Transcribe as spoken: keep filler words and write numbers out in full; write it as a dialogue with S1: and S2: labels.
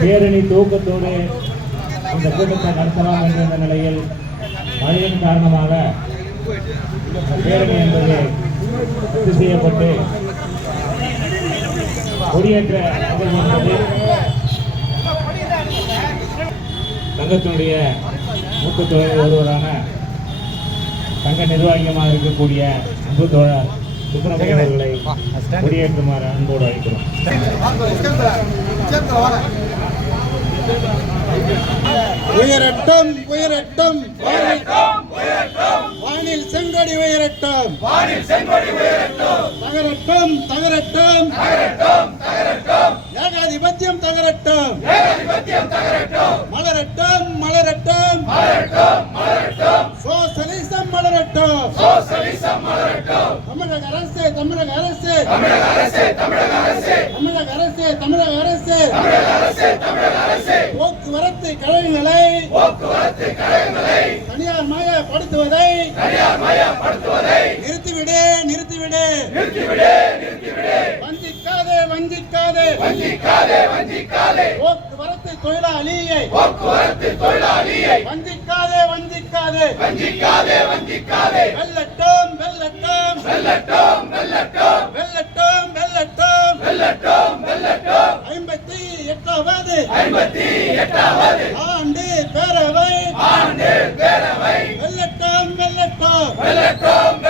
S1: பேரணி தூக்கத்தோடு இந்த கூட்டத்தை நடத்தலாம் என்ற நிலையில் மழையின் காரணமாக பேரணி என்பது ரத்து செய்யப்பட்டு கொடியேற்ற என்பது சங்கத்தினுடைய மூத்த தோழர் ஒருவரான சங்க நிர்வாகியமாக இருக்கக்கூடிய அன்பு தோழர் சுப்பிரமணியன் அவர்களை கொடியேற்றுமாறு அன்போடு அழைக்கிறோம்.
S2: உயரட்டும் உயரட்டும் வானில் செங்கொடி உயரட்டும் தகரட்டும் தகரட்டும் ஏகாதிபத்தியம் தகரட்டும் மலரட்டும் மலரட்டும் சோசலிசம் மலரட்டும் தமிழக அரசு தமிழக அரசு தமிழக அரசு தமிழக அரசு போக்குவரத்து கழகங்களை தனியார் மயப்படுத்துவதை நிறுத்திவிடு நிறுத்திவிடு வஞ்சிக்காதே வஞ்சிக்காதே போக்குவரத்து தொழிலாளியை வஞ்சிக்காதே வஞ்சிக்காதே வெல்லட்டும் வெல்லட்டும் வெல்லட்டும் வெல்லட்டும் ஐம்பத்தி எட்டாவது ஆண்டு பேரவை வெல்லட்டும் வெல்லட்டும்